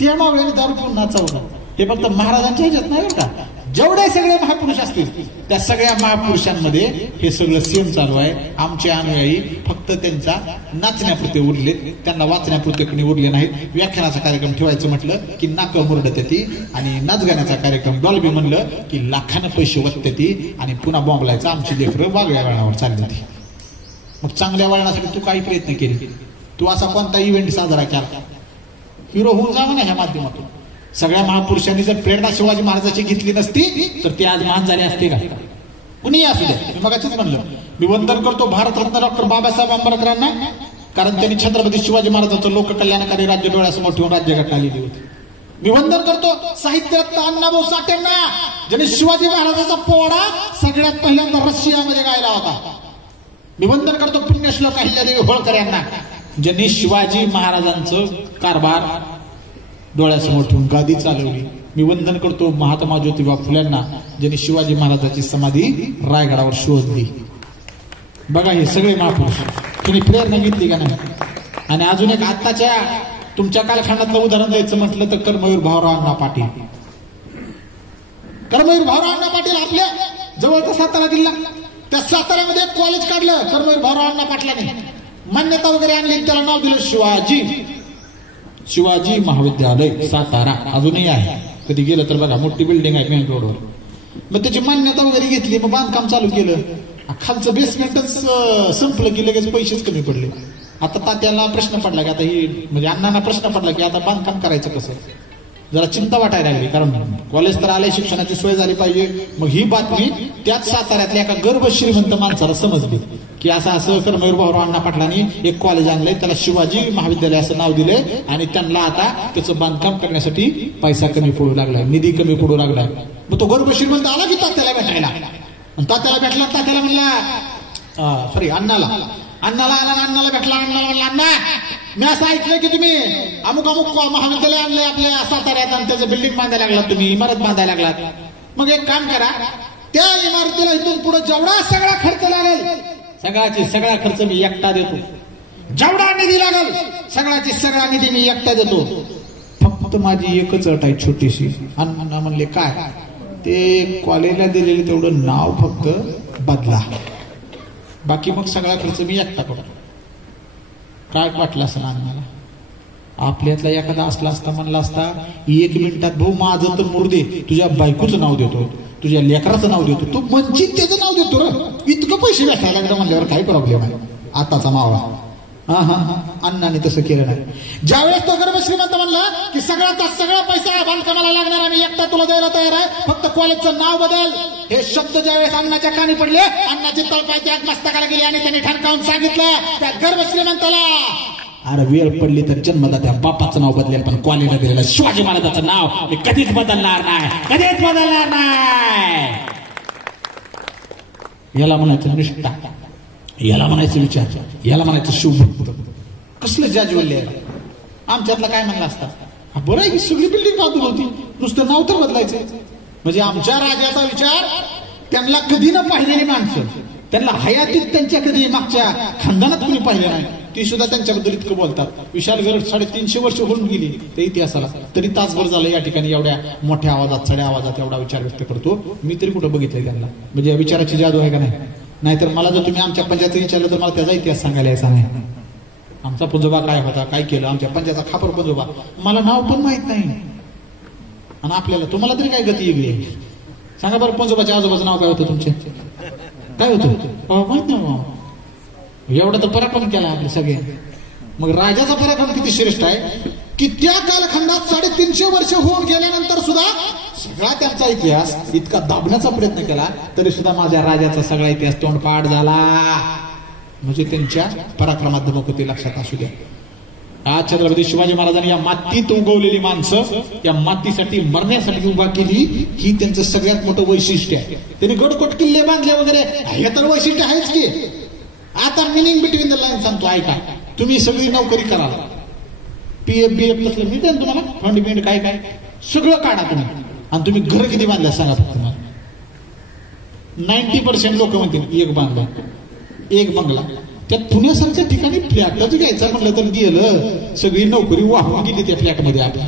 त्या मावळ्याने दारू पिऊन नाचावलं. हे फक्त महाराजांच्या ह्याच्यात नाही बरं का, जेवढे सगळे महापुरुष असतील त्या सगळ्या महापुरुषांमध्ये हे सगळं सेम चालू आहे. आमचे अनुयायी फक्त त्यांचा नाचण्यापुरते उरलेत, त्यांना वाचण्यापुरते कोणी उरले नाहीत. व्याख्यानाचा कार्यक्रम ठेवायचं म्हटलं की नाकं मुरडत ती, आणि नाच गाण्याचा कार्यक्रम डॉल्बी म्हणलं की लाखानं पैसे वतते ती, आणि पुन्हा बॉम्बलायचं आमची लेकरं वागळ्या वळणावर चालली ती. मग चांगल्या वळणासाठी तू काही प्रयत्न केले? तू असा कोणता इव्हेंट साजरा केला? हिरो होऊन जावं ना ह्या माध्यमातून. सगळ्या महापुरुषांनी जर प्रेरणा शिवाजी महाराजांची घेतली नसती तर ते आज महान झाले असते का? कुणीही असू द्या. मी मगाशीच म्हणलं, मी वंदन करतो भारतरत्न डॉक्टर बाबासाहेब आंबेडकरांना, कारण त्यांनी छत्रपती शिवाजी महाराजांचं लोककल्याणकारी राज्य डोळ्यासमोर ठेवून राज्यघटना लिहिली होती. मी वंदन करतो साहित्यरत्न अण्णाभाऊ साठेंना, ज्यांनी शिवाजी महाराजांचा पोवाडा सगळ्यात पहिल्यांदा रशियामध्ये गायला होता. मी वंदन करतो पुण्यश्लोक अहिल्यादेवी होळकर यांना, ज्यांनी शिवाजी महाराजांचं कारभार डोळ्यासमोर ठेवून गादी चालवली. मी वंदन करतो महात्मा ज्योतिबा फुल्यांना, ज्यांनी शिवाजी महाराजांची समाधी रायगडावर शोधली. बघा हे सगळे महापुरुष, तुम्ही प्रेरणा घेतली का नाही? आणि अजून एक आत्ताच्या तुमच्या कालखंडातलं उदाहरण द्यायचं म्हटलं तर कर्मवीर भाऊराव अण्णा पाटील. कर्मवीर भाऊराव अण्णा पाटील आपल्या जवळचा सातारा जिल्हा, त्या साताऱ्यामध्ये एक कॉलेज काढलं कर्मवीर भाऊराव अण्णा पाटलाने, मान्यता वगैरे आणली, त्याला नाव दिलं शिवाजी महाविद्यालय सातारा. अजूनही आहे, कधी गेलं तर बघा, मोठी बिल्डिंग आहे मेन रोडवर. मग त्याची मान्यता वगैरे घेतली, मग बांधकाम चालू केलं. खालचं बेसमेंटच संपलं की लगेच पैसेच कमी पडले. आता तात्याला प्रश्न पडला की आता ही म्हणजे अण्णांना प्रश्न पडला की आता बांधकाम करायचं कसं. जरा चिंता वाटायला लागली, कारण कॉलेज तर आलंय, शिक्षणाची सोय झाली पाहिजे. मग ही बातमी त्याच साताऱ्यातल्या एका गर्भ श्रीमंत माणसाला समजली की असं कर्मवीर भाऊराव अण्णा पाटलांनी एक कॉलेज आणलंय, त्याला शिवाजी महाविद्यालय असं नाव दिलंय, आणि त्यांना आता त्याचं बांधकाम करण्यासाठी पैसा कमी पडू लागलाय, निधी कमी पडू लागलाय. मग तो गर्भ श्रीमंत आला की तात्याला भेटायला, तात्याला भेटला, तात्याला म्हणला सॉरी अण्णाला भेटला. अण्णाला म्हणला, अण्णा मी असं ऐकलंय की तुम्ही अमुक महाविद्यालय आणलंय आपल्या साताऱ्यात, आणि त्याचं बिल्डिंग बांधायला लागलात, तुम्ही इमारत बांधायला लागलात. मग एक काम करा, त्या इमारतीला इथून पुढे जेवढा सगळा खर्च लागेल सगळा खर्च मी एकटा देतो. जेवढा निधी लागेल सगळा निधी मी एकटा देतो. फक्त माझी एकच अट आहे छोटीशी. अण्णा म्हणले काय? ते कॉलेजला दिलेले तेवढं नाव फक्त बदला, बाकी मग सगळा खर्च मी एकटा करतो. काय वाटलं असं अण्णाला? आपल्यातला एखादा असला असता, म्हणला असता 1 मिनिटात भाऊ माझं तर मुर्दे, तुझ्या बायकोचं नाव देतो, तुझ्या लेकराचं नाव देतो, तू वंचित त्याचं नाव देतो रे, इतकं पैसे भेटायला लागलं म्हणल्यावर काही प्रॉब्लेम आहे. आताचा मावळा. अण्णाने तसं केलं नाही. ज्यावेळेस तो गर्भ श्रीमंत म्हणला की सगळा पैसा बांधकामाला लागणार, आम्ही एकटा तुला द्यायला तयार आहे, फक्त कॉलेजचं नाव बदल. हे शब्द ज्यावेळेस अण्णाच्या कानी पडले, अण्णाची तळपाय त्या मस्तकाला गेली आणि त्यांनी ठणकावून सांगितलं त्या गर्भ श्रीमंताला, अरे वेळ पडली तर जन्मदात्या बापाचं नाव बदलेल, पण कॉलेजला दिलेलं शिवाजी महाराजांचं नाव मी कधीच बदलणार नाही. याला म्हणायचं निष्ठा, याला म्हणायचं विचार, याला म्हणायचं शिवभक्त. कसलं जाजवल्य आहे. आमच्यातला काय म्हणला असता, बरं आहे की सगळी बिल्डिंग बांधून होती, नुसतं नाव तर बदलायचं. म्हणजे आमच्या राजाचा विचार त्यांना कधी न पाहिलेली माणसं, त्यांना हयातीत त्यांच्या कधी मागच्या खानदानात कोणी पाहिलं नाही, ती सुद्धा त्यांच्याबद्दल इतकं बोलतात. विशाल गड 350 वर्ष होऊन गेली त्या इतिहासाला, तरी तासभर झालं या ठिकाणी एवढ्या मोठ्या आवाजात, चढ्या आवाजात एवढा विचार व्यक्त करतो. मी तरी कुठं बघितलंय त्यांना. म्हणजे या विचाराची जादू आहे का नाही? नाहीतर मला जर तुम्ही आमच्या पंजाचं विचारलं तर मला त्याचा इतिहास सांगायला यायचा नाही. आमचा पंजोबा काय होता, काय केलं, आमच्या पंजाचा खापर पंजोबा मला नाव पण माहित नाही. आणि आपल्याला तुम्हाला तरी काय गती वेगळी आहे सांगा बरं. पंजोबाच्या आजोबाचं नाव काय होतं तुमचे? काय होतं माहित नाही. एवढा तर पराक्रम केला आपले सगळे. मग राजाचा पराक्रम किती श्रेष्ठ आहे की त्या कालखंडात 350 वर्ष होऊन गेल्यानंतर सुद्धा सगळा त्यांचा इतिहास इतका दाबण्याचा प्रयत्न केला, तरी सुद्धा माझ्या राजाचा सगळा इतिहास तोंडपाठ झाला. म्हणजे त्यांच्या पराक्रमात धमक लक्षात असू द्या. आज छत्रपती शिवाजी महाराजांनी या मातीत उगवलेली माणसं या मातीसाठी मरण्यासाठी उभा केली, ही त्यांचं सगळ्यात मोठं वैशिष्ट्य आहे. त्यांनी गडकोट किल्ले बांधले वगैरे, हे तर वैशिष्ट्य आहेच की. आता मिनिंग बिटवीन द लाईन सांगतो, ऐका. तुम्ही सगळी नोकरी करा, PF BF तसलं मी द्या तुम्हाला, फंड बिंड काय काय सगळं काढा तुम्ही, आणि तुम्ही घर किती बांधल्या सांगा फक्त मला. 90% लोक म्हणतील एक बांधला, एक बंगला. त्या पुण्यासारख्या ठिकाणी फ्लॅटच घ्यायचा म्हटलं तर गेलं, सगळी नोकरी वाहून गेली त्या फ्लॅटमध्ये आपली.